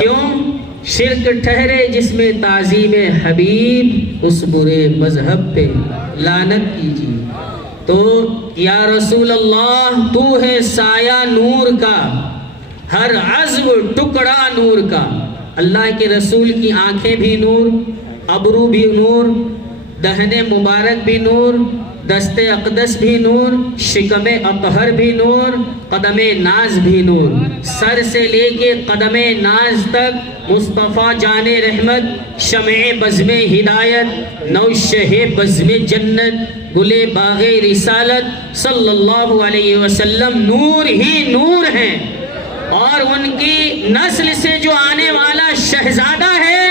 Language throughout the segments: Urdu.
کیوں؟ شرک ٹھہرے جس میں تعظیم حبیب، اس برے مذہب پہ لعنت کیجیے۔ تو یا رسول اللہ تو ہے سایہ نور کا، ہر عضو ٹکڑا نور کا۔ اللہ کے رسول کی آنکھیں بھی نور، ابرو بھی نور، دہن مبارک بھی نور، دست اقدس بھی نور، شکم اطہر بھی نور، قدم ناز بھی نور۔ سر سے لے کے قدم ناز تک مصطفیٰ جان رحمت، شمع بزم ہدایت، نوشہ بزم جنت، گل باغ رسالت صلی اللہ علیہ وسلم نور ہی نور ہیں۔ اور ان کی نسل سے جو آنے والا شہزادہ ہے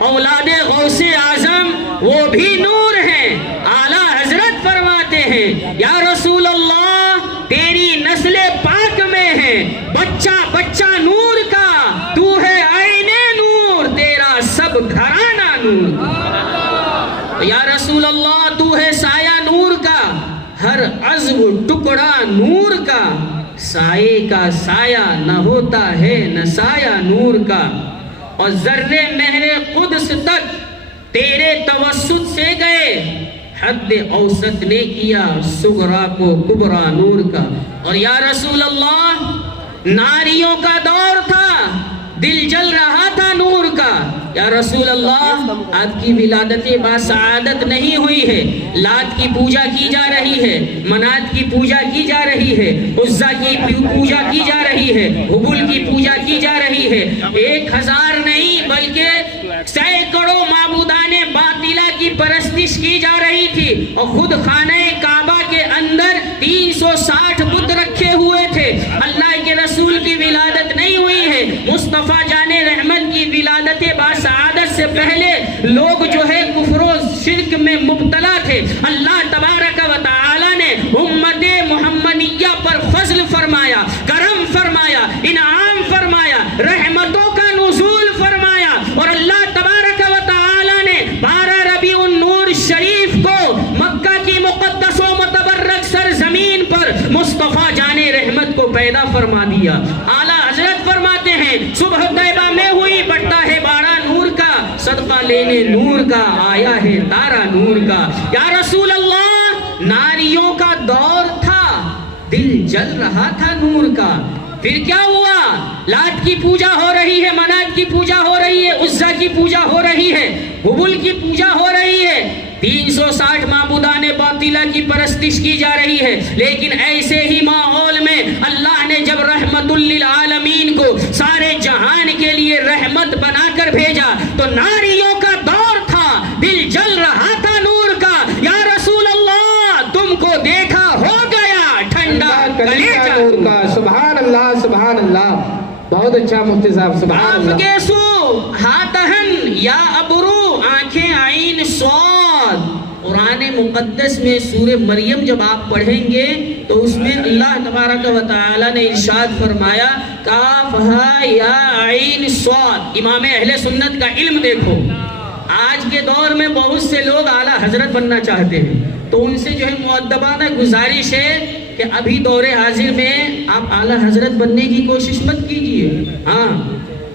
اولاد غوث اعظم، وہ بھی نور ہیں۔ اعلیٰ حضرت فرماتے ہیں یا رسول اللہ تیری نسل پاک میں ہے، بچہ بچہ نور کا، تو ہے عین نور، تیرا سب گھرانہ نور۔ یا رسول اللہ تو ہے سایہ نور کا، ہر عضو ٹکڑا نور کا، سائے کا سایہ نہ ہوتا ہے نہ سایہ نور کا۔ اور ذرے مہر قدس تک تیرے توسط سے گئے، حد اوسط نے کیا صغرا کو کبرا نور کا۔ اور یا رسول اللہ ناریوں کا دور تھا، دل جل رہا تھا نور کا۔ یا رسول اللہ آپ کی ولادت باسعادت نہیں ہوئی ہے، لات کی پوجا کی جا رہی ہے، منات کی پوجا کی جا رہی ہے، عزا کی پوجا کی جا رہی ہے، حبل کی پوجا کی جا رہی ہے۔ 1000 نہیں بلکہ سینکڑوں معبودان باطلہ کی پرستش کی جا رہی تھی، اور خود خانہ کعبہ کے اندر 360 بت رکھے ہوئے تھے۔ اللہ کے رسول کی ولادت نہیں ہوئی ہے، مصطفیٰ جان رحمت کی ولادت باسعادت سے پہلے لوگ جو ہے کفر و شرک میں مبتلا تھے۔ اللہ تبارک و تعالی نے امت محمدیہ پر فضل فرمایا، کرم فرمایا، انعام فرمایا، رحمتوں کا نزول فرمایا۔ اور اللہ تبارک و تعالی نے 12 ربیع النور شریف کو مکہ کی مقدس و متبرک سرزمین پر مصطفیٰ جان رحمت کو پیدا فرما دیا۔ اعلیٰ حضرت فرماتے ہیں صبح طیبہ میں ہوئی بٹا ہے بارہ نور کا، صدقہ لینے نور کا آیا ہے تارا نور کا۔ یا رسول اللہ ناریوں کا دور تھا، دل جل رہا تھا نور کا۔ پھر کیا ہوا؟ لات کی پوجا ہو رہی ہے، منات کی پوجا ہو رہی ہے، عزا کی پوجا ہو رہی ہے، حبل کی پوجا ہو رہی ہے، 360 معبودان باطلہ کی پرستش کی جا رہی ہے۔ لیکن ایسے ہی ماحول میں اللہ نے جب رحمت للعالمین کو سارے جہان کے لیے رحمت بنا کر بھیجا تو ناریوں کا دور تھا، دل جل رہا تھا نور کا۔ یا رسول اللہ تم کو دیکھا ہو گیا ٹھنڈا کلیجہ نور کا۔ سبحان اللہ سبحان اللہ، بہت اچھا مفتی صاحب، سبحان اللہ۔ آپ کے سو ہاتھن یا ابرو، آنکھیں عین صاد۔ قرآن مقدس میں سورہ مریم جب آپ پڑھیں گے تو اس میں اللہ تبارک و تعالی نے ارشاد فرمایا کاف ہا یا عین صاد۔ امام اہل سنت کا علم دیکھو، آج کے دور میں بہت سے لوگ اعلیٰ حضرت بننا چاہتے ہیں، تو ان سے جو ہے مؤدبانہ گزارش ہے کہ ابھی دور حاضر میں آپ اعلیٰ حضرت بننے کی کوشش مت کیجئے، ہاں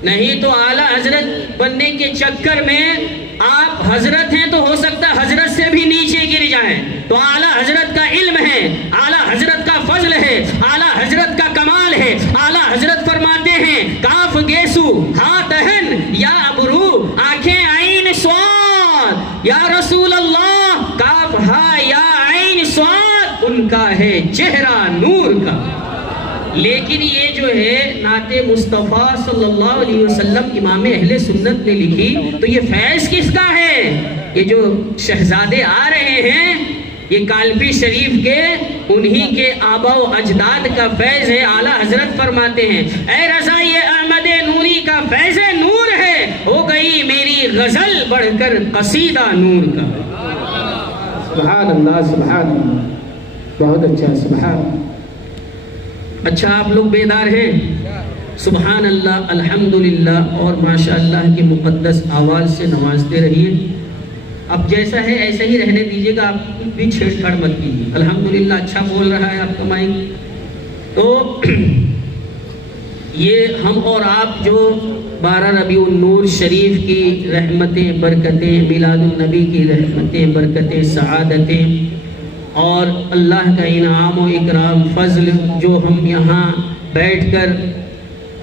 نہیں تو اعلیٰ حضرت بننے کے چکر میں آپ حضرت ہیں تو ہو سکتا ہے حضرت سے بھی نیچے گر جائیں۔ تو اعلیٰ حضرت کا علم ہے، اعلیٰ حضرت کا فضل ہے، اعلیٰ حضرت کا کمال ہے۔ اعلیٰ حضرت فرماتے ہیں کاف گیسو ہاتھن یا ابرو، آنکھیں عین صاد۔ یا رسول اللہ کاف ہا یا عین صاد، ان کا ہے چہرہ نور کا۔ لیکن یہ جو ہے نعت مصطفیٰ صلی اللہ علیہ وسلم امام اہل سنت نے لکھی تو یہ فیض کس کا ہے؟ یہ جو شہزادے آ رہے ہیں یہ کالپی شریف کے انہی کے آبا و اجداد کا فیض ہے۔ اعلیٰ حضرت فرماتے ہیں اے رضائی احمد نوری کا فیض نور ہے، ہو گئی میری غزل بڑھ کر قصیدہ نور کا۔ سبحان اللہ سبحان اللہ، بہت اچھا، سبحان اللہ۔ اچھا آپ لوگ بیدار ہیں؟ سبحان اللہ، الحمدللہ اور ماشاءاللہ کی مقدس آواز سے نوازتے رہیے۔ اب جیسا ہے ایسا ہی رہنے دیجیے گا، آپ کچھ بھی چھیڑ چھاڑ مت کیجیے۔ الحمدللہ اچھا بول رہا ہے آپ کا مائک۔ تو یہ ہم اور آپ جو 12 ربیع النور شریف کی رحمتیں برکتیں، میلاد النبی کی رحمتیں برکتیں سعادتیں اور اللہ کا انعام و اکرام فضل جو ہم یہاں بیٹھ کر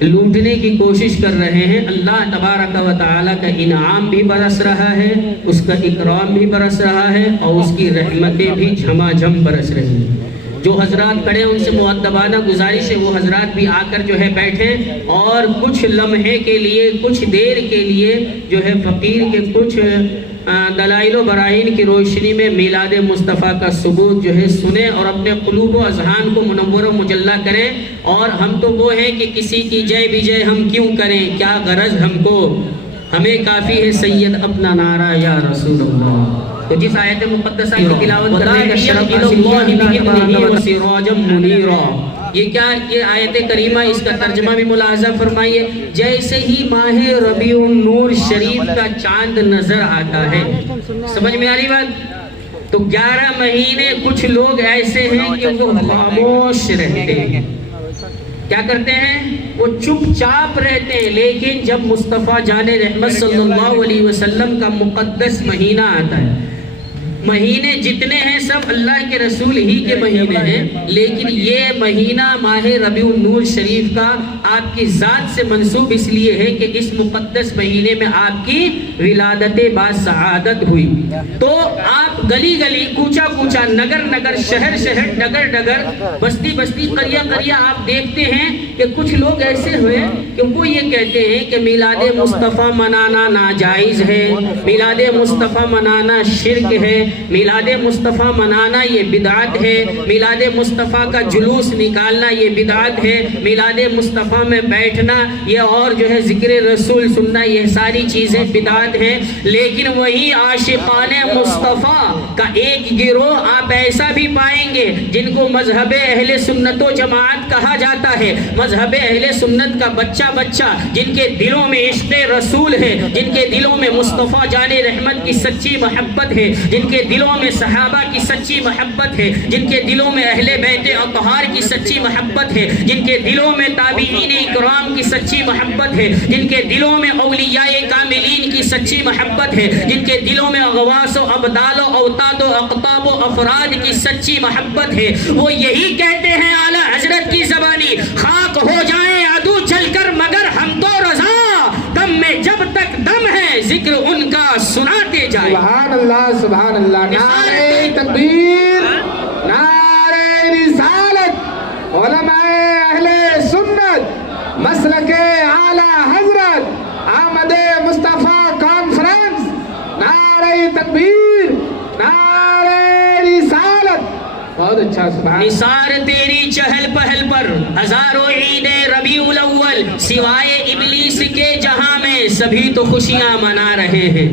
لوٹنے کی کوشش کر رہے ہیں، اللہ تبارک و تعالیٰ کا انعام بھی برس رہا ہے، اس کا اکرام بھی برس رہا ہے اور اس کی رحمتیں بھی جھما جھم برس رہی ہیں۔ جو حضرات کھڑے ان سے مؤدبانہ گزارش ہے وہ حضرات بھی آ کر جو ہے بیٹھیں اور کچھ لمحے کے لیے، کچھ دیر کے لیے جو ہے فقیر کے کچھ دلائل و براہین کی روشنی میں میلاد مصطفیٰ کا ثبوت جو ہے سنیں اور اپنے قلوب و اذہان کو منور و مجلہ کریں۔ اور ہم تو وہ ہیں کہ کسی کی جے بجے ہم کیوں کریں، کیا غرض ہم کو، ہمیں کافی ہے سید اپنا نعرہ یا رسول اللہ۔ تو جس آیت مقدسہ کی تلاوت کرنے کا شرف حاصل کیا، یہ کیا، یہ آیت کریمہ، اس کا ترجمہ بھی ملاحظہ فرمائیے، جیسے ہی ماہ ربیع النور شریف کا چاند نظر آتا ہے۔ سمجھ میں آ رہی بات؟ تو 11 مہینے کچھ لوگ ایسے ہیں کہ وہ خاموش رہتے ہیں، کیا کرتے ہیں، وہ چپ چاپ رہتے ہیں، لیکن جب مصطفیٰ جان رحمت صلی اللہ علیہ وسلم کا مقدس مہینہ آتا ہے، مہینے جتنے ہیں سب اللہ کے رسول ہی کے مہینے ہیں، لیکن یہ مہینہ ماہ ربیع النور شریف کا آپ کی ذات سے منسوب اس لیے ہے کہ اس مقدس مہینے میں آپ کی ولادت با سعادت ہوئی۔ تو آپ گلی گلی، کوچا کوچا، نگر نگر، شہر شہر، ڈگر ڈگر، بستی بستی، قریہ قریہ آپ دیکھتے ہیں کہ کچھ لوگ ایسے ہوئے کہ وہ یہ کہتے ہیں کہ میلاد مصطفیٰ منانا ناجائز ہے، میلاد مصطفیٰ منانا شرک ہے، میلاد مصطفیٰ منانا یہ بدعت ہے، میلاد مصطفیٰ کا جلوس نکالنا یہ بدعت ہے، میلاد مصطفیٰ میں بیٹھنا یہ اور جو ہے ذکر رسول سننا یہ ساری چیزیں بدعت ہیں۔ لیکن وہی عاشقان مصطفیٰ کا ایک گروہ آپ ایسا بھی پائیں گے جن کو مذہب اہل سنت و جماعت کہا جاتا ہے، مذہب اہل سنت کا بچہ بچہ، جن کے دلوں میں عشق رسول ہے، جن کے دلوں میں مصطفیٰ جان رحمت کی سچی محبت ہے، جن کے دلوں میں صحابہ کی سچی محبت ہے، جن کے دلوں میں اہل بیت اطہار کی سچی محبت ہے، جن کے دلوں میں تابعین اکرام کی سچی محبت ہے، جن کے دلوں میں اولیاء کاملین کی سچی محبت ہے، جن کے دلوں میں اغواس و ابدال و اوتاد و اقطاب و افراد کی سچی محبت ہے، وہ یہی کہتے ہیں اعلیٰ حضرت کی زبانی، خاک ہو جائیں عدو چل کر مگر ہم تو رضا، دم میں جب تک دم ہے ذکر ان کا سناتے جائیں۔ سبحان اللہ، سبحان اللہ، نعرہ تکبیر، نعرہ رسالت، علماء اہل سنت، مسلک اعلیٰ حضرت، آمد مصطفیٰ کانفرنس، نعرہ تکبیر، نعرہ رسالت۔ بہت اچھا، سبحان نثار تیری چہل پہل پر ہزاروں عید ربیع الاول، سوائے ابلیس کے جہاں میں سبھی تو خوشیاں منا رہے ہیں۔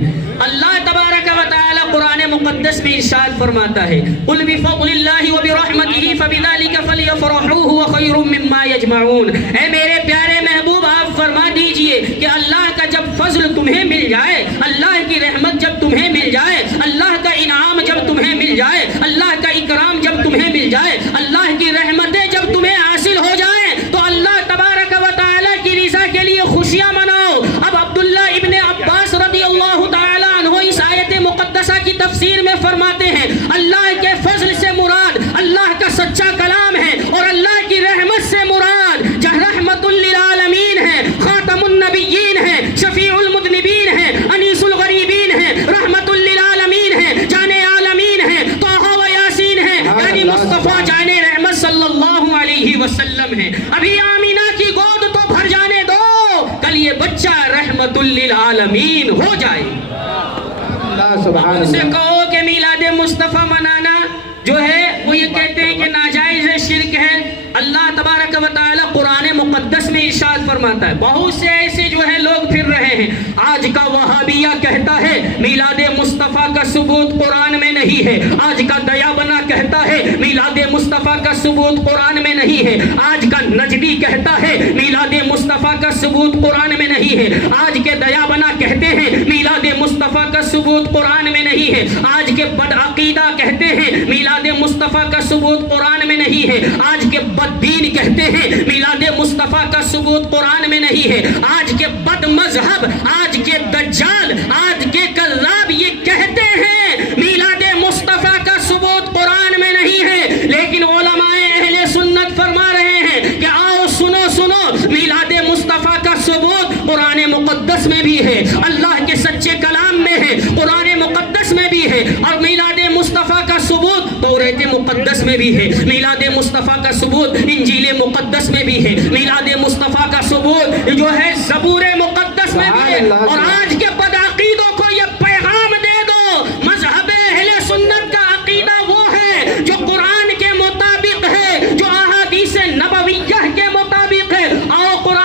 اللہ تبارک و تعالی قرآن مقدس میں ارشاد فرماتا ہے، قل بفضل اللہ وبرحمتہ فبذلک فلیفرحوا هو خیر مما یجمعون۔ اے میرے پیارے محبوب، آپ فرما دیجئے کہ اللہ کا جب فضل تمہیں مل جائے، اللہ کی رحمت جب تمہیں مل جائے، اللہ کا انعام جب تمہیں مل جائے، اللہ کا اکرام جب تمہیں مل جائے، اللہ کی رحمتیں جب تمہیں حاصل ہو جائیں، تو اللہ تبارک و تعالی کی رضا کے لیے خوشیاں مناؤ۔ اب عبداللہ ابن عباس رضی اللہ تعالی عنہ اس آیت مقدسہ کی تفسیر میں فرماتے ہیں، اللہ کے فضل سے مراد اللہ کا سچا کلام ہے، اور اللہ کی رحمت سے مراد رحمت للعالمین ہے، خاتم النبیین ہے، شفیع المذنبین ہے، انیس الغریبین ہے، رحمت للعالمین ہے، جان عالمین ہے، طہ و یاسین ہے، یعنی مصطفیٰ جان رحمت صلی اللہ علیہ وسلم ہے۔ ابھی آمینہ کی گود تو بھر جانے دو، کل یہ بچہ رحمت للعالمین ہو جائے۔ ان سے کہو کہ میلاد مصطفیٰ منانا جو ہے وہ یہ کہتے ہیں کہ ناجائز ہے، شرک ہے۔ اللہ تبارک و تعالی قرآن مقدس میں ارشاد فرماتا ہے، بہت سے ایسے جو ہے لوگ پھر رہے ہیں، آج کا وہابیہ کہتا ہے میلاد مصطفیٰ کا ثبوت قرآن میں نہیں ہے، آج کا دیابنا کہتا ہے میلاد مصطفیٰ کا ثبوت قرآن میں نہیں ہے، آج کا نجدی کہتا ہے میلاد مصطفیٰ کا ثبوت قرآن میں نہیں ہے، آج کے دیابنا کہتے ہیں میلاد مصطفیٰ کا ثبوت قرآن میں نہیں نہیں ہے. آج کے بدعقیدہ کہتے ہیں میلاد مصطفیٰ کا ثبوت قرآن میں نہیں ہے. آج کے بددین کہتے ہیں میلاد مصطفیٰ کا ثبوت قرآن میں نہیں ہے. آج کے بد مذہب، آج کے دجال، آج کے کذاب یہ کہتے ہیں میلاد مصطفیٰ کا ثبوت قرآن میں نہیں ہے. لیکن علماء اہل سنت فرما رہے ہیں کہ آؤ سنو سنو، میلاد مصطفیٰ کا ثبوت قرآن مقدس میں بھی ہے، اللہ کے سچے کلام میں ہے، قرآن مقدس میں بھی ہے. اور میلاد مصطفیٰ کا ثبوت توریت مقدس میں بھی ہے. میلاد مصطفیٰ کا ثبوت انجیل مقدس میں بھی ہے. میلاد مصطفیٰ کا ثبوت جو ہے زبور مقدس میں بھی ہے. اور آج کے بدعقیدوں کو یہ پیغام دے دو، مذہب اہل سنت کا عقیدہ وہ ہے جو قرآن کے مطابق ہے، جو احادیث نبویہ کے مطابق ہے. اور قرآن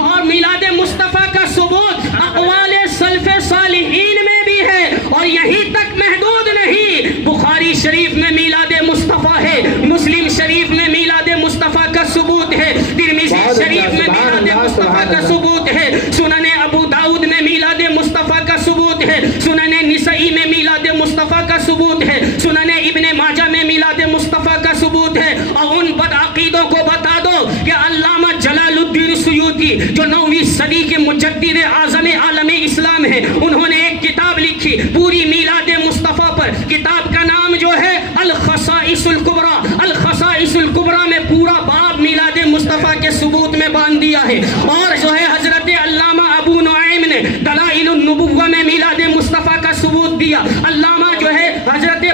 اور میلاد مصطفیٰ کا ثبوت اقوال سلف صالحین میں بھی ہے. اور یہیں تک محدود نہیں، بخاری شریف میں میلاد مصطفیٰ ہے، مسلم شریف میں میلاد مصطفیٰ کا ثبوت ہے، ترمذی شریف میں میلاد مصطفیٰ کا ثبوت ہے، سنن ابو داؤد میں میلاد مصطفیٰ کا ثبوت ہے، سنن نسائی میں میلاد مصطفیٰ کا ثبوت ہے، سنن ابن ماجہ میں میلاد مصطفیٰ کا ثبوت ہے. اور ان بدعقیدوں کو بتا دو کہ علامہ جلال الدین سیوطی جو 9ویں صدی کے مجدد اعظم عالم اسلام ہیں، انہوں نے ایک کتاب لکھی پوری میلاد مصطفیٰ پر. کتاب کا نام جو ہے الخصائص الکبریٰ. الخصائص الکبریٰ میں پورا باب میلاد مصطفیٰ کے ثبوت میں باندھ دیا ہے. اور جو ہے حضرت علامہ ابو نعیم نے دلائل النبوہ میں میلاد مصطفیٰ کا ثبوت دیا. علامہ جو ہے حضرت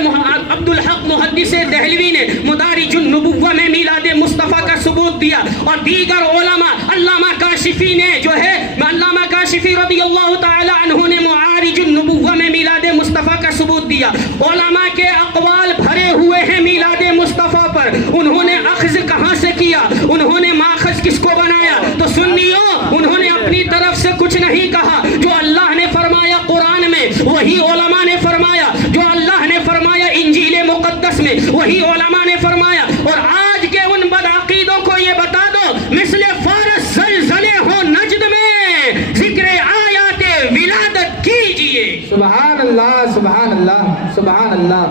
عبدالحق محدث دہلوی نے مدارج النبوہ میں میلاد مصطفیٰ کا ثبوت دیا. اور دیگر علماء، علامہ کاشفی نے جو ہے علامہ کاشفی رضی اللہ تعالی عنہ نے معارج النبوہ میں میلاد مصطفیٰ کا ثبوت دیا. علماء کے اقوال بھرے ہوئے ہیں میلاد مصطفیٰ پر. انہوں نے اخذ کہاں سے کیا، انہوں نے ماخذ کس کو بنایا؟ تو سنیوں، انہوں نے اپنی طرف سے کچھ نہیں کہا. جو اللہ نے فرمایا قرآن میں وہی علماء نے فرمایا، جو اللہ نے فرمایا انجیل مقدس میں وہی علماء نے فرمایا. اور آج کے ان بدعقیدوں کو یہ بتا دو مثل فارس زلزلے ہو نجد میں ذکر آیات ولادت کیجئے. سبحان اللہ سبحان اللہ سبحان اللہ،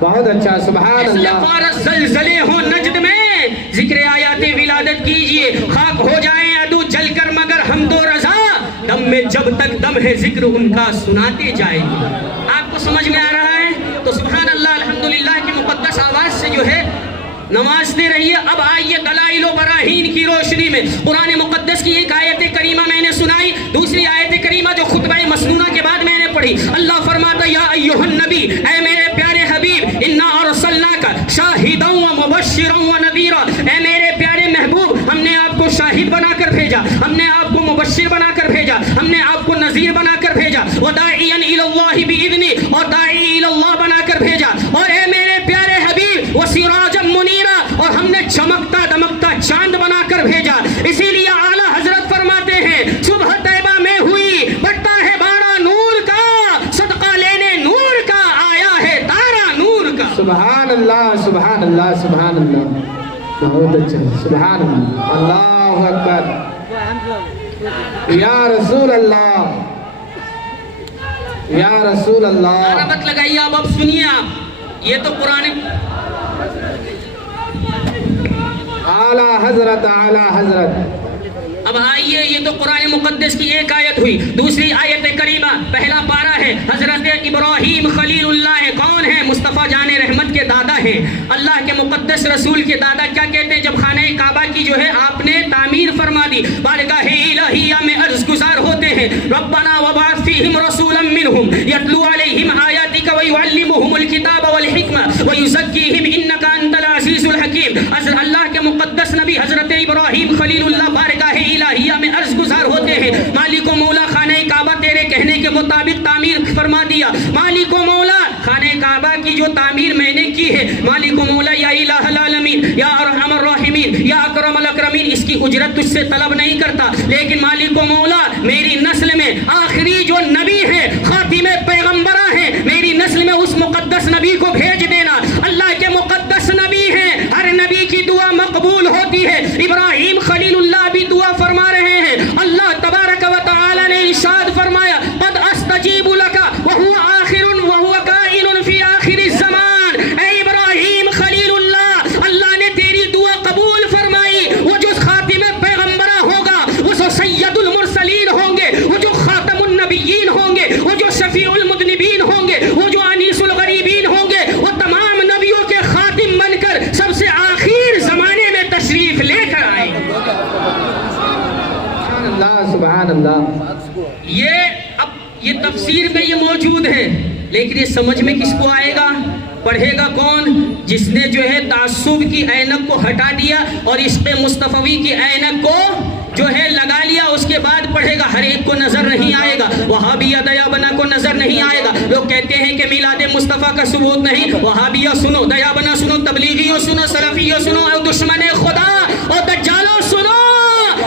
بہت اچھا، سبحان اللہ. فارس زلزلے ہو نجد میں ذکر آیات ولادت کیجئے. خاک ہو جائیں عدو جل کر مگر ہم تو رضا، دم میں جب تک دم ہے ذکر ان کا سناتے جائیں گے. آپ کو سمجھ میں آ رہا ہے؟ تو سبحان اللہ الحمدللہ کی مقدس آواز سے جو ہے نوازتے رہیے. اب آئیے دلائل و براہین کی روشنی میں قرآن مقدس کی ایک آیت کریمہ میں نے سنائی، دوسری آیت کریمہ جو خطبہ مسنونہ کے بعد میں نے پڑھی. اللہ فرماتا یا ایھا النبی، اے میرے پیارے حبیب، انا ارسلناک شاہدا و مبشرا و نذیرا، اے میرے پیارے محبوب، ہم نے آپ کو شاہد بنا کر بھیجا، ہم نے آپ کو مبشر بنا کر بھیجا، ہم نے آپ کو نذیر بنا کر بھیجا، وداعیا الی اللہ باذنہ، اور داعی الی اللہ بنا کر بھیجا. اور اے میرے پیارے حبیب وسراجا منیرا، اور ہم نے چمکتا دمکتا چاند بنا کر بھیجا. اسی لیے اعلیٰ حضرت فرماتے ہیں صبح طیبہ میں ہوئی بٹتا ہے بارہ نور کا، صدقہ لینے نور کا آیا ہے تارا نور کا. سبحان اللہ سبحان اللہ سبحان اللہ، بہت اچھا، سبحان اللہ. اللہ اکبر، یا رسول اللہ یا رسول اللہ. مت لگائیے اب سنیے آپ، یہ تو قرآن اعلیٰ حضرت اعلیٰ حضرت. اب آئیے، یہ تو قرآن مقدس کی ایک آیت ہوئی. دوسری آیت کریمہ پہلا پارہ ہے، حضرت ابراہیم خلیل اللہ کون ہیں؟ مصطفیٰ جان رحمت کے دادا ہیں، اللہ کے مقدس رسول کے دادا. کیا کہتے ہیں؟ جب خانہ کعبہ کی جو ہے آپ نے تعمیر فرما دی، بارگاہ الہیہ میں عرض گزار ہوتے ہیں ربنا وبعث فیہم رسولا منہم یتلو علیہم آیاتک ویعلمہم الکتاب والحکمہ ویزکیہم انک انت العزیز الحکیم. اللہ کے مقدس نبی حضرت ابراہیم خلیل اللہ بارگاہ الہیہ میں عرض گزار ہوتے ہیں مالک و مولا خانہ کعبہ تیرے کہنے کے مطابق تعمیر فرما دیا. مالک و مولا خانہ کعبہ کی جو تعمیر میں نے کی ہے، مالک و مولا یا الہ العالمین یا ارحم الراحمین یا اکرم الاکرمین، اس کی اجرت تجھ سے طلب نہیں کرتا، لیکن مالک و مولا میری نسل میں آخری جو نبی ہے، خاتم پیغمبرہ ہیں، میری نسل میں اس مقدس نبی کو بھیج دینا. اللہ کے مقدس نبی ہیں، ہر نبی کی دعا مقبول ہوتی ہے. ابراہیم خلیل اللہ بھی دعا فرما رہے ہیں. اللہ تبارک و تعالی نے ارشاد فرمایا قد استجیب لک وهو آخر وهو سید المرسلین ہوں گے، وہ جو خاتم النبیین ہوں گے، وہ جو شفیع المذنبین ہوں گے، وہ جو انیس الغریبین ہوں گے، وہ تمام نبیوں کے خاتم بن کر سب سے آخر زمانے میں تشریف لے کر آئیں گے۔ سبحان اللہ سبحان اللہ۔ یہ تفسیر میں یہ موجود ہے، لیکن یہ سمجھ میں کس کو آئے گا؟ پڑھے گا کون؟ جس نے جو ہے تعصب کی اینک کو ہٹا دیا اور عشق مصطفی کی اینک کو جو ہے لگا لیا، اس کے بعد پڑھے گا۔ ہر ایک کو نظر نہیں آئے گا، وہابیہ دیابنا کو نظر نہیں آئے گا۔ لوگ کہتے ہیں کہ میلاد مصطفیٰ کا ثبوت نہیں، وہابیہ سنو، دیابنا سنو، تبلیغیوں سنو، سلفیوں سنو، اور دشمن خدا اور دجالوں سنو،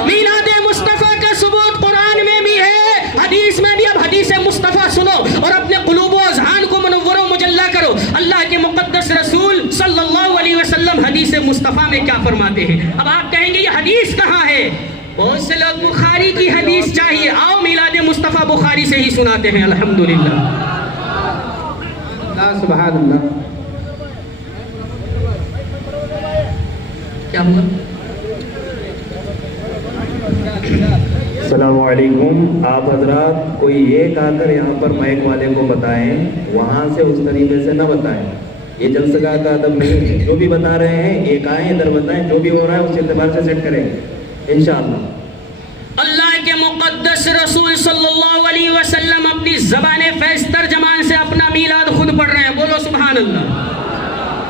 میلاد مصطفیٰ کا ثبوت قرآن میں بھی ہے، حدیث میں بھی۔ اب حدیث مصطفیٰ سنو اور اپنے قلوب و اذہان کو منور و مجلہ کرو۔ اللہ کے مقدس رسول صلی اللہ علیہ وسلم حدیث مصطفیٰ میں کیا فرماتے ہیں؟ اب آپ کہیں گے یہ حدیث کہاں ہے؟ بہت سے لوگ بخاری کی حدیث چاہیے، آؤ میلاد مصطفیٰ بخاری سے ہی سناتے ہیں الحمدللہ۔ اللہ سبحان اللہ۔ کیا ہوا؟ السلام علیکم۔ آپ حضرات کوئی ایک آ کر یہاں پر مائک والے کو بتائیں، وہاں سے اس طریقے سے نہ بتائیں، یہ جلسگاہ کا ادب نہیں ہے۔ جو بھی بتا رہے ہیں ایک آئیں ادھر بتائیں، جو بھی ہو رہا ہے اس اعتبار سے سیٹ کریں گے انشاءاللہ۔ اللہ کے مقدس رسول صلی اللہ علیہ وسلم اپنی زبان فیض ترجمان سے اپنا میلاد خود پڑھ رہے ہیں، بولو سبحان اللہ۔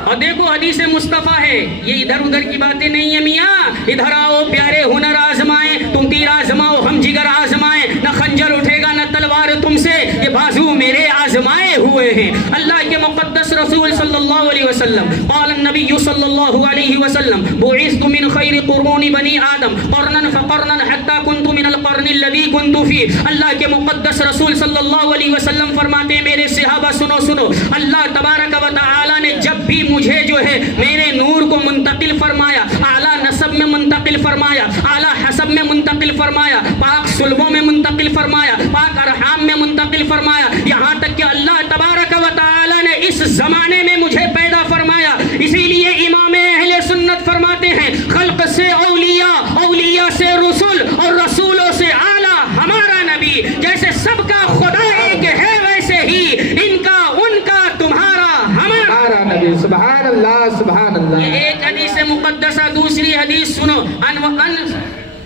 اور دیکھو حدیث مصطفیٰ ہے، یہ ادھر ادھر کی باتیں نہیں ہیں میاں۔ ادھر آؤ پیارے ہنر آزمائیں، تم تیر آزماؤ ہم جگر آزمائیں، نہ خنجر اٹھے گا نہ تلوار تم سے، یہ بازو میرے آزمائے ہوئے ہیں۔ اللہ کے مقدس رسول صلی اللہ علیہ وسلم قال النبی صلی اللہ علیہ وسلم بعثت من خیر قرون بنی آدم قرنا فقرنا حتی کنت من القرن الذی کنت فی۔ اللہ کے مقدس رسول صلی اللہ علیہ وسلم فرماتے ہیں میرے صحابہ سنو سنو، اللہ تبارک و تعالی نے جب بھی مجھے جو ہے میرے نور کو منتقل فرمایا، اعلیٰ نسب میں منتقل فرمایا، اعلیٰ حسب میں منتقل فرمایا، پاک صلبوں میں منتقل فرمایا، پاک ارحام میں منتقل فرمایا، یہاں تک کہ اللہ تبارک و تعالی نے اس زمانے میں مجھے پیدا فرمایا۔ اسی لیے امام اہل سنت فرماتے ہیں خلق سے اولیاء، اولیاء سے رسول اور رسولوں سے اعلیٰ ہمارا نبی۔ جیسے سب کا خدا ایک ہے ویسے ہی ان کا ان کا تمہارا ہمارا نبی۔ سبحان اللہ سبحان اللہ۔ ایک حدیث مقدسہ، دوسری حدیث سنو،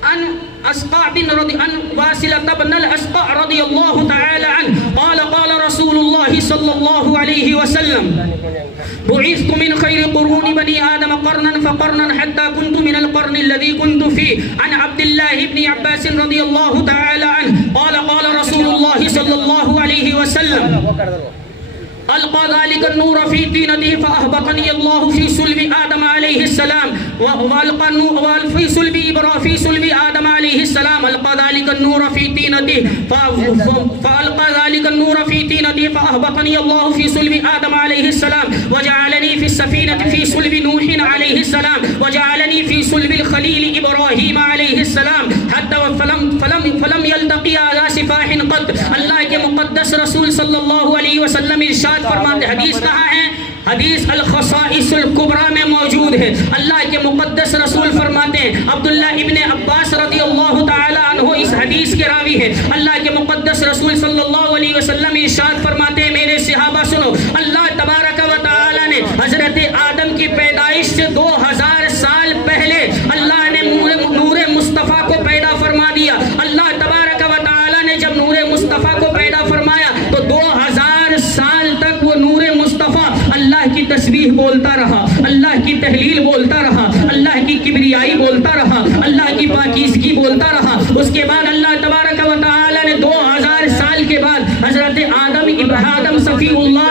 ان اسقع بن رضی ان واصلة بن الاسقع رضی اللہ تعالی عنہ قال قال رسول اللہ صلی اللہ علیہ وسلم بعثت من خیر قرون بنی آدم قرنا فقرنا حتى كنت من القرن الذي كنت فيه عن عبد الله بن عباس رضی اللہ تعالی عنہ قال قال رسول اللہ صلی اللہ علیہ وسلم ألقى ذلك النور في طينته فأهبطني الله في صلب آدم عليه السلام وألقى النور في صلب آدم عليه السلام ألقى ذلك النور في طينته فألقى ذلك النور في طينته فأهبطني الله في صلب آدم عليه السلام وجعلني في السفينة في صلب نوح عليه السلام وجعلني في صلب الخليل إبراهيم عليه السلام حتى فلم يلتقي على سفاح قط۔ اللہ کے مقدس رسول صلی اللہ علیہ وسلم ارشاد فرماتے، حدیث کہاں ہے؟ حدیث الخصائص الکبریٰ میں موجود ہے۔ اللہ کے مقدس رسول فرماتے ہیں، عبداللہ ابن عباس رضی اللہ تعالی عنہ اس حدیث کے راوی ہے۔ اللہ کے مقدس رسول صلی اللہ علیہ وسلم ارشاد فرماتے ہیں میرے صحابہ سنو، اللہ تبارک و تعالی نے حضرت آدم کی پیدائش سے 2000 سال پہلے اللہ نے نور مصطفیٰ کو پیدا فرما دیا۔ اللہ تبارک و تعالی نے جب نور مصطفیٰ کو پیدا فرمایا تو 2000 سال تک وہ نور مصطفیٰ اللہ کی تسبیح بولتا رہا، اللہ کی تحلیل بولتا رہا، اللہ کی کبریائی بولتا رہا، اللہ کی پاکیزگی بولتا رہا۔ اس کے بعد اللہ تبارک و تعالی نے 2000 سال کے بعد حضرت آدم صفی اللہ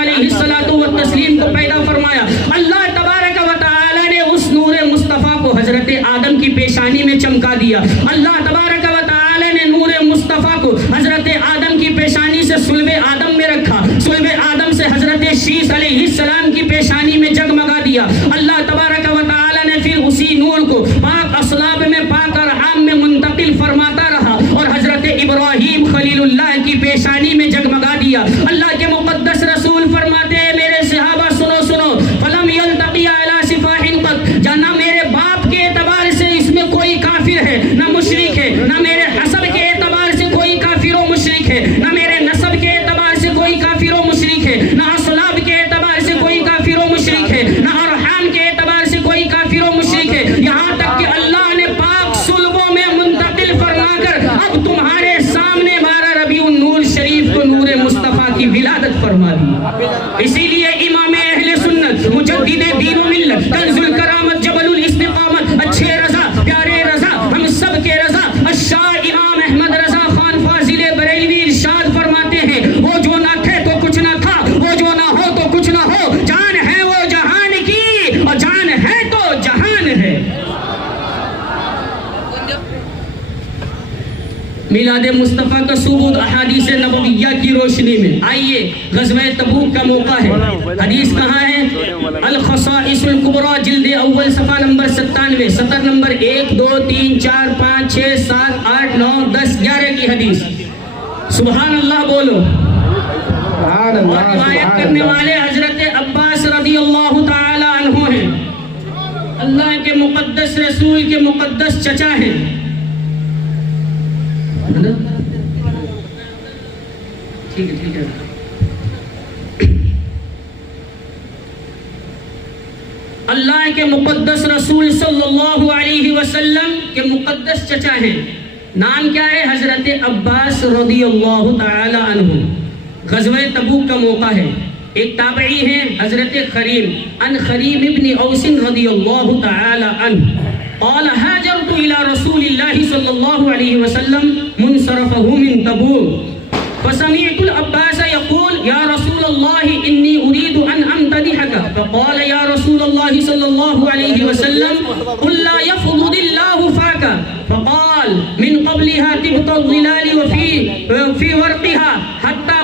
علیہ الصلوۃ والتسلیم کو پیدا فرمایا۔ اللہ تبارک و تعالی نے اس نور مصطفیٰ کو حضرت آدم کی پیشانی میں چمکا دیا۔ اللہ تبارک و تعالی نے نور مصطفیٰ کو حضرت آدم کی پیشانی سے صلب آدم میں رکھا، صلب آدم سے حضرت شیس علیہ السلام کی پیشانی میں جگمگا دیا۔ اللہ تبارک و تعالی نے پھر اسی نور کو پاک اصلاب میں، پاک ارحام میں منتقل فرماتا رہا اور حضرت ابراہیم خلیل اللہ کی پیشانی میں جگمگا دیا۔ اللہ کے مقدس رسول فرماتے ہیں میرے صحابہ سنو سنو، فلم یلتقی علی سفاح قط، جانا میرے باپ کے اعتبار سے اس میں کوئی کافر ہے نہ مشرک اسی لیے امام اہل سنت مجدد دین و ملت کنز الکرامت جبل الاستقامت اچھے رضا پیارے رضا ہم سب کے رضا الشاہ امام احمد رضا خان فاضل بریلوی ارشاد فرماتے ہیں وہ جو نہ تھے تو کچھ نہ تھا، وہ جو نہ ہو تو کچھ نہ ہو، جان ہے وہ جہان کی اور جان ہے تو جہان ہے۔ میلاد مصطفیٰ کا ثبوت احادیث نبویہ کی روشنی میں آئیے غزوہ تبوک کا موقع ہے۔ حدیث کہاں ہے؟ الخصائص الکبریٰ جلد اول صفحہ نمبر 97 سطر نمبر 1 2 3 4 5 6 7 8 9 10 11 کی حدیث۔ سبحان اللہ بولو۔ سبحان اور اللہ روایت سبحان کرنے اللہ۔ والے حضرت عباس رضی اللہ تعالی عنہ ہیں، اللہ کے مقدس رسول کے مقدس چچا ہیں۔ ٹھیک ہے ٹھیک ہے۔ اللہ کے مقدس رسول صلی اللہ علیہ وسلم کے مقدس چچا ہیں، نام کیا ہے؟ حضرت عباس رضی اللہ تعالی عنہ۔ غزوہ تبوک کا موقع ہے، ایک تابعی ہیں حضرت خریم ان خریم ابن اوس رضی اللہ تعالی عنہ قال هاجرت الى رسول الله صلی اللہ علیہ وسلم منصرفه من تبوک فسمعت العباس يقول يا رسول الله إني أريد أن أمتدحك فقال يا رسول الله صلى الله عليه وسلم قل لا يفضل الله فاك فقال من قبلها تبت الظلال وفي ورقها حتى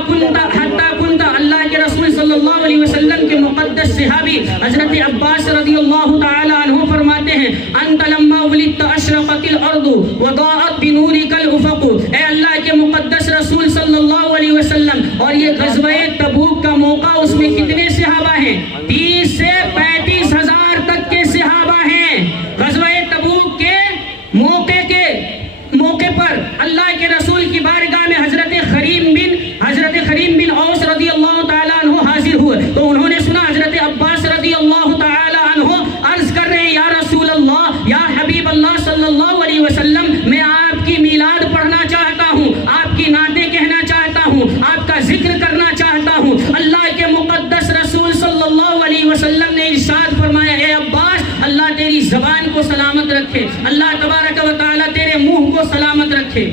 كنت اللہ کے رسول صلی اللہ علیہ وسلم کے مقدس صحابی حضرت عباس رضی اللہ تعالی عنہ فرماتے ہیں انت لما ولدت اشرقت الارض وضاءت بنورك الافق، اے اللہ کے مقدس رسول صلی اللہ علیہ وسلم۔ اور یہ غزوہ تبوک کا موقع، اس میں کتنے صحابہ ہیں؟ 30 سے 35 ہزار تک کے صحابہ ہیں۔ غزوہ تبوک کے موقع پر اللہ کے رسول کی بارگاہ میں حضرت خریم بن اوس رضی اللہ تعالیٰ عنہ حاضر ہوئے تو انہوں نے سنا حضرت عباس رضی اللہ تعالیٰ عنہ عرض کر رہے ہیں یا رسول اللہ، یا حبیب اللہ صلی اللہ علیہ وسلم، میں آپ کی میلاد پڑھنا چاہتا ہوں، آپ کی نعتیں کہنا چاہتا ہوں، آپ کا ذکر کرنا چاہتا ہوں۔ اللہ کے مقدس رسول صلی اللہ علیہ وسلم نے ارشاد فرمایا اے عباس، اللہ تیری زبان کو سلامت رکھے، اللہ تبارک و تعالیٰ تیرے منہ کو سلامت رکھے،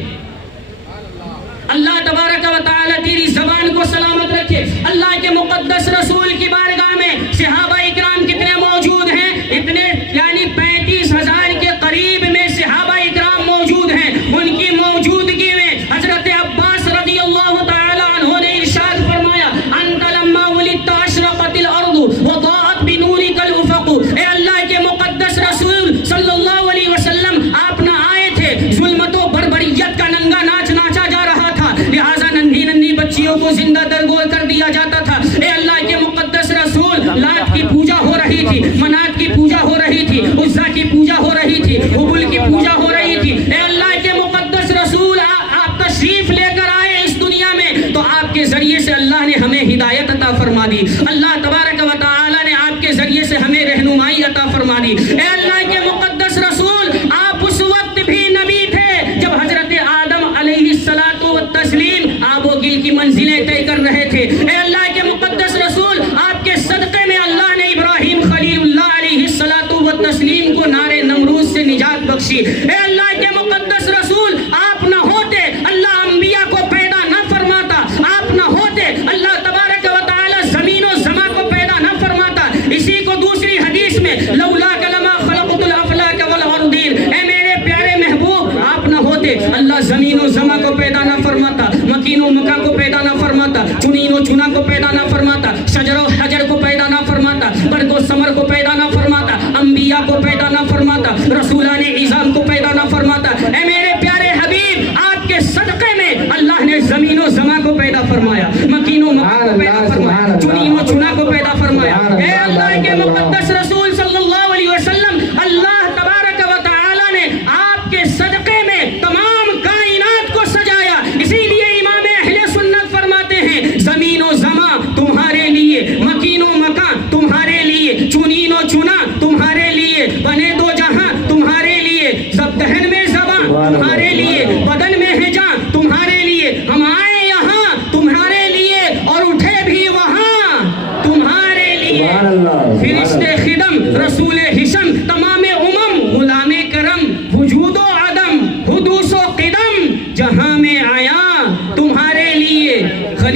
اللہ تبارک و تعالیٰ تیری زبان کو سلامت رکھے۔ اللہ کے مقدس رسول کی بارگاہ میں صحابہ اکرام کتنے موجود ہیں؟ اتنے یعنی 35,000 کے قریب میں صحابہ اکرام موجود ہیں۔ ان کی موجودگی میں حضرت عباس رضی اللہ تعالی عنہ نے ارشاد فرمایا انت لما ولدت اشرقت الارض وضاءت بنورك الافق، اے اللہ کے مقدس رسول صلی اللہ علیہ وسلم، آپ نہ آئے تھے، ظلمت و بربریت کا ننگا ناچ ناچا جا رہا تھا، لہٰذا ننھی بچیوں کو زندہ درگور کر دیا جاتا تھا۔ اے اللہ کے مقدس رسول، لات کی پوجا ہو رہی تھی، منات کی پوجا ہو رہی تھی، عزا کی پوجا ہو رہی تھی، حبل کی پوجا ہو رہی تھی۔ اے اللہ کے مقدس رسول، آپ تشریف لے کر آئے اس دنیا میں تو آپ کے ذریعے سے اللہ نے ہمیں ہدایت عطا فرما دی، اللہ تبارک و تعالی نے آپ کے ذریعے سے ہمیں رہنمائی عطا فرما دی۔ اے اللہ کے مقدس رسول، آپ اس وقت بھی نبی تھے جب حضرت آدم علیہ الصلاۃ والتسلیم آب و گل کی منزلیں طے کر رہے تھے۔ اے اللہ کے مقدس رسول، آپ کے صدقے میں اللہ نے ابراہیم خلیل اللہ علیہ الصلاۃ والتسلیم کو نار نمرود سے نجات بخشی۔ اے اللہ کے مقدس رسول، آپ نہ ہوتے اللہ انبیاء کو پیدا نہ فرماتا، آپ نہ ہوتے اللہ تبارک و تعالی زمین و زماں کو پیدا نہ فرماتا۔ اسی کو دوسری حدیث میں لولا کلمہ خلقت الافلاک والارضین، اے میرے پیارے محبوب، آپ نہ ہوتے اللہ زمین و زماں کو پیدا نہ فرماتا، مکین و مکا کو پیدا نہ فرماتا، چنین و چنا کو پیدا نہ فرماتا، شجر و حجر کو پیدا نہ فرماتا، برگ و ثمر کو پیدا نہ فرماتا، انبیاء کو پیدا نہ فرماتا، رسولان عظام کو پیدا نہ فرماتا۔ اے میرے پیارے حبیب، آپ کے صدقے میں اللہ نے زمین و زماں کو پیدا فرمایا، مکین و مکا کو پیدا فرمایا، چنین و چنا کو پیدا فرمایا۔ اے اللہ کے مقدس رسول صلی اللہ علیہ وسلم، اللہ تبارک و تعالی نے آپ کے صدقے میں تمام کائنات کو سجایا۔ اسی لیے امام اہل سنت فرماتے ہیں زمین و زماں تمہارے لیے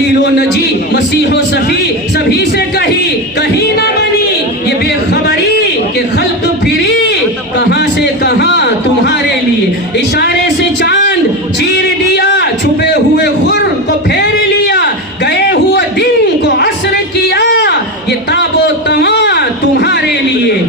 خلیل و نجی مسیح و صفی سبھی سے کہیں نہ بنی یہ بے خبری کہ خلق پھری کہاں سے کہاں تمہارے لیے، اشارے سے چاند چیر دیا، چھپے ہوئے خور کو پھیر لیا، گئے ہوئے دن کو عصر کیا، یہ تاب و تواں تمہارے لیے،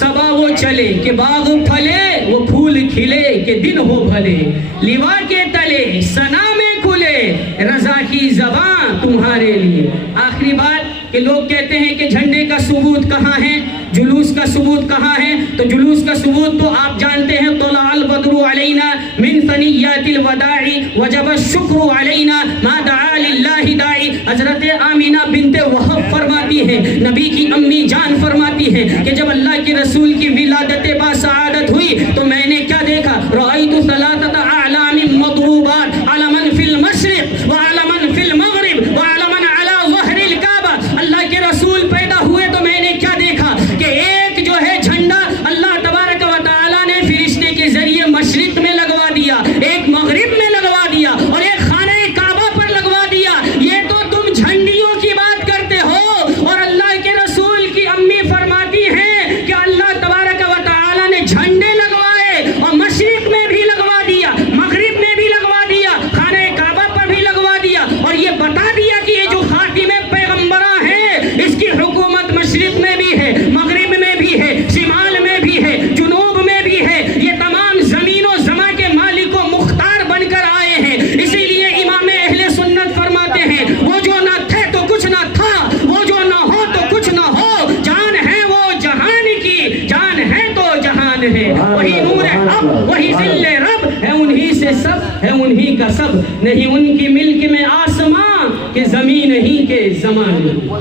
صبا وہ چلے کہ باغ پھلے، وہ پھول کھلے کہ دن ہو بھلے، لیوا کے تلے ثنا میں کھلے، رضا کی زباں تمہارے لیے۔ آخری بات کہ لوگ کہتے ہیں کہ جھنڈے کا ثبوت کہاں ہے، جلوس کا ثبوت کہاں ہے؟ تو جلوس کا ثبوت تو آپ جانتے ہیں، طلع البدر علینا من ثنیات الوداع وجب الشکر علینا ما دعا للہ داعی۔ حضرت آمینہ بنت وہب فرماتی ہیں، نبی کی امی جان فرماتی ہیں کہ جب اللہ کے رسول کی ولادت با سعادت ہوئی تو میں نے کیا دیکھا؟ رأیت ثلاثۃ اعلام مضروبات علما فی المشرق وعلما فی المغرب وعلما علی ظہر الکعبہ۔ اللہ کے رسول پیدا ہوئے تو میں نے کیا دیکھا کہ ایک جو ہے جھنڈا اللہ تبارک و تعالیٰ نے فرشتے کے ذریعے مشرق میں لگوا دیا، ایک مغرب میں لگوا دیا اور ایک خانہ کعبہ پر لگوا دیا۔ یہ تو تم جھنڈیوں کی بات کرتے ہو، اور اللہ کے رسول کی امی فرماتی ہیں کہ اللہ تبارک و تعالیٰ نے جھنڈے لگوائے اور مشرق میں بھی لگوا دیا، مغرب میں بھی لگوا دیا، خانہ کعبہ پر بھی لگوا دیا، اور یہ بتا دیا کہ یہ جو خاتم پیغمبراں ہے اس کی حکومت مشرق میں بھی ہے، مغرب میں بھی ہے، شمال میں بھی ہے، جنوب میں بھی ہے۔ یہ تمام زمین و زماں کے مالک و مختار بن کر آئے ہیں۔ اسی لیے امام اہل سنت فرماتے ہیں، وہ جو نہ تھے تو کچھ نہ تھا، وہ جو نہ ہو تو کچھ نہ ہو، جان ہے وہ جہان کی، جان ہے تو جہان ہے، وہی نور اب وہی ذل رب ہے، انہی سے سب ہے انہی کا سب، نہیں ان کی ملک میں آسمان کہ زمین ہی کے زمان میں۔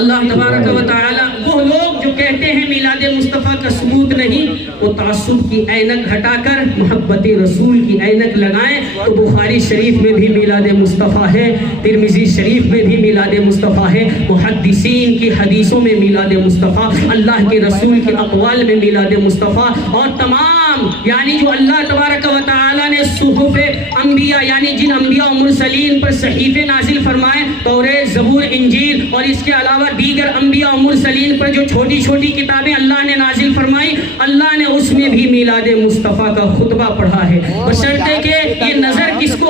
اللہ تبارک و تعالی وہ لوگ جو کہتے ہیں میلاد مصطفیٰ کا ثبوت نہیں، وہ تعصب کی اینک ہٹا کر محبت رسول کی اینک لگائیں تو بخاری شریف میں بھی میلاد مصطفیٰ ہے، ترمذی شریف میں بھی میلاد مصطفیٰ ہے، محدثین کی حدیثوں میں میلاد مصطفیٰ، اللہ کے رسول کے اقوال میں میلاد مصطفیٰ، اور تمام یعنی جو اللہ تبارک و تعالی نے صحف انبیاء یعنی جن انبیاء و مرسلین پر صحیفے نازل فرمائے، توریت، زبور، انجیل، اور اس کے علاوہ دیگر انبیاء و مرسلین پر جو چھوٹی چھوٹی کتابیں اللہ نے نازل فرمائی، اللہ نے اس میں بھی میلاد مصطفیٰ کا خطبہ پڑھا ہے، بشرطے کہ یہ نظر کس کو